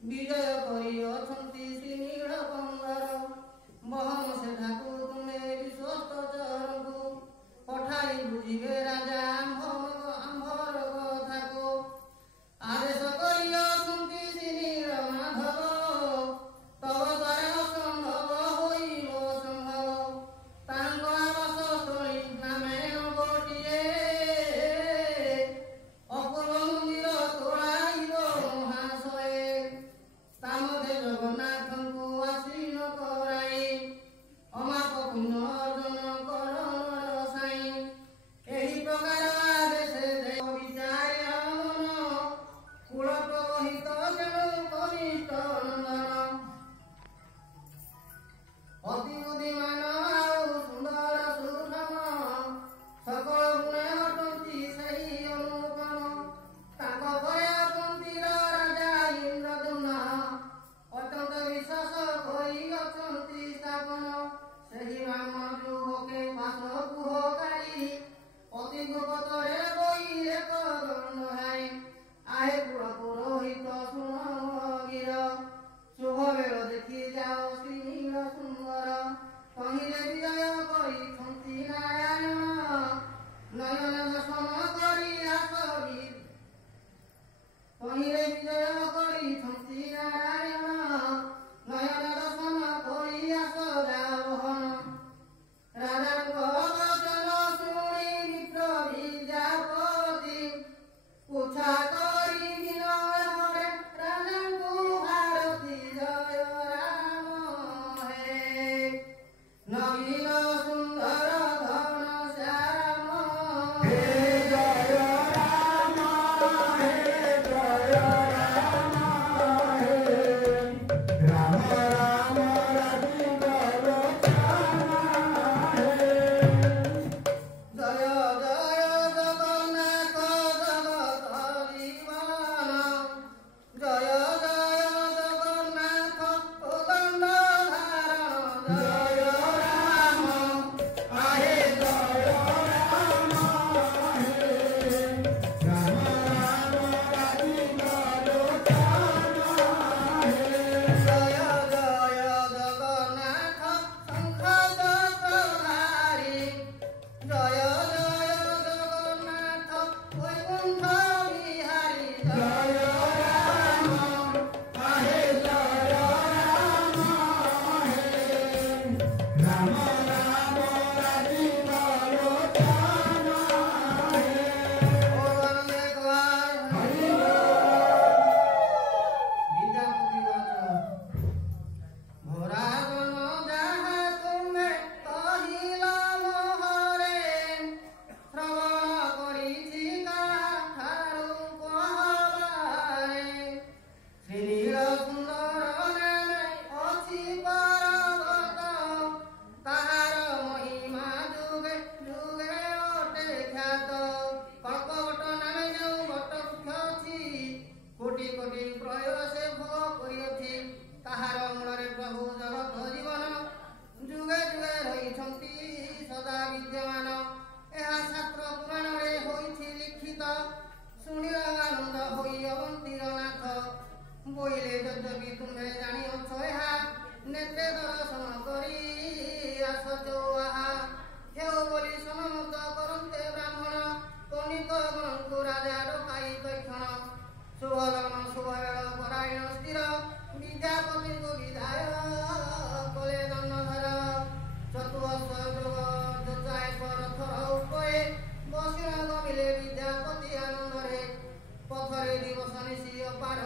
ବିଜୟ କରିଅଛନ୍ତି ଶ୍ରୀ ନୀଳକଣ୍ଠର ବହନ ସେଠାକୁ ତୁମେ ବିଶ୍ୱସ୍ତ ଚରଙ୍କୁ ପଠାଇ ବୁଝିବେ ରାଜା ଆମ୍ଭର କଥାକୁ ଆଦେଶ କରିଅଛନ୍ତି ଶ୍ରୀ ନୀଳମାଧବ ତବ ଦ୍ୱାରା ଅସମ୍ଭବ ହୋଇବ ସମ୍ଭବ ତାଙ୍କ ଆବାସସ୍ଥଳୀ ନାମେ ଗୋଟିଏ ଅପୂର୍ବ ମନ୍ଦିର ତୋଳାଇବ ମହାଶୟ ତା ମଧ୍ୟରେ ଜଗନ୍ନାଥଙ୍କୁ ଆସୀନ କରାଇ ଅମାପ ପୁଣ୍ୟ ଅର୍ଜନ କର ନର ସାଇଁ ଏହି ପ୍ରକାର ଆଦେଶ ଦେବ ବିଚାର୍ୟ ମନ କୂଳ ପ୍ରବହିତ ତେଣୁ କନିଷ୍ଠ ନନ୍ଦନ ଅତି ବୁଦ୍ଧିମାନ ଆଉ ସୁନ୍ଦର ସୁଷମ ସକଳ ଗୁଣେ ଅଟନ୍ତି ସେହି ଅନୁପମ ତାଙ୍କ ପରେ ଅଟନ୍ତିର ରାଜା ଇନ୍ଦ୍ରଦ୍ୟୁମ୍ନ ଅତ୍ୟନ୍ତ ବିଶ୍ୱାସ କରି ଅଛନ୍ତି ସ୍ଥାପନ ସେହି ବ୍ରାହ୍ମଣ ଯୁବକେ ପାଶ କୁହକାରୀ ଅତି ଗୋପତରେ ବହିରେ କଦଣ୍ଡାଇ ଆହେ କୁଳ ପୁରୋହିତ ଶୁଣ ଗିର ଶୁଭ ବେଳ ଦେଖି ଯାଅ ଶ୍ରୀ ନୀଳ ସୁନ୍ଦର ତହିଁରେ ବିଜୟ କରିଛନ୍ତି ନାରାୟଣ ନୟନ ଦର୍ଶନ କରି ଆସବି ତହିଁରେ ବିଜୟ କରିଛନ୍ତି ନାରାୟଣ ନୟନ ଦର୍ଶନ କରି ଆସ ଯାବହନ ରାଜାଙ୍କ ବଚନ ଶୁଣି ମିତ୍ର ବିଦ୍ୟାପତି ପୁଛା କରି ବିନୟରେ ରାଜାଙ୍କୁ ଭାରତୀ ଜୟ ରାମ ହେ ନବୀନ ସୁନ୍ଦର ଧନ ଶ୍ୟାମ ହେ ଜୟ ରାମ ହେ ଜୟ ରାମ ହେ ରାମ ରାମ ରାଜୀବର ଶ୍ୟାମ ହେ ଜୟ ଜୟ ଜଗନ୍ନାଥ ଜଗତ ଜୀବନ ଜୟ ଜୟ ଜଗନ୍ନାଥ କୋଦଣ୍ଡ ଧାରଣ ଜୟ ରାମ ହେ ଜୟ ରାମ ହେ ରାମ ରାମ ରାଜୀବର ଶ୍ୟାମ ହେ ଜୟ ଜୟ ଜଗନ୍ନାଥ ଶଙ୍ଖ ଚକ୍ରଧାରୀ ଜୟ ଜୟ ଜଗନ୍ନାଥ ବୈକୁଣ୍ଠ ବିହାରୀ ଜୟ ରାମ ହେ ଜୟ ରାମ ହେ ରାମ ରାମ ରାଜୀବର ଶ୍ୟାମ ହେ ଭଗବାନ ଏକ ହରି ବିଦ୍ୟାପତି ବଚ ଭୋରାଗଣ ଯାହା ତୁମେ କହିଲ ମୋହରେ ଶ୍ରବଣ କରିଛି କାହାଠାରୁ କହବାରେ ଶ୍ରୀ ନୀଳ ସୁନ୍ଦର ନାମେ ଅଛି ପରଗତ ତାହାର ମହିମା ଯୁଗେ ଯୁଗେ ଅଟେ ଖ୍ୟାତ କଳ୍ପବଟ ନାମେ ଯେଉଁ ବଟ ବୃକ୍ଷ ଅଛି କୋଟି କୋଟି ପ୍ରୟୋଗ ଭୋଗ କରିଅଛି ତାହାର ମୂଳରେ ପ୍ରଭୁ ଜଗତ ଜୀବନ ଯୁଗେ ଯୁଗେ ରହିଛନ୍ତି ସଦା ବିଦ୍ୟମାନ ଏହା ଶାସ୍ତ୍ର ପୁରାଣରେ ହୋଇଛି ଲିଖିତ ଶୁଣିଲ ଆନନ୍ଦ ହୋଇ ଅବନ୍ତୀର ନାଥ ବୋଇଲେ ଯଦ୍ୟପି ତୁମେ ଜାଣିଅଛ ଏହା ନେତ୍ରେ ଦର୍ଶନ କରି ଆସ ଚୌଆହା ହେଉ ବୋଲି ସମମତ କରନ୍ତେ ବ୍ରାହ୍ମଣ ପଣ୍ଡିତ ଗଣଙ୍କୁ ରାଜା ଡକାଇ ତକ୍ଷଣ ଶୁଭଲଗ୍ନ ଶୁଭବେଳ ପରାୟଣ ସ୍ଥିର ବିଦ୍ୟାପତିଙ୍କୁ ବିଦାୟ କଲେ ଦଣ୍ଡଧର ଚତୁଃ ଯୋଗ ଯୋଚାଏ ରଥର ଉପରେ ବସିଣ ଗମିଲେ ବିଦ୍ୟାପତି ଆନନ୍ଦରେ ପଥରେ ଦିବସ ନିଶି ଅପାର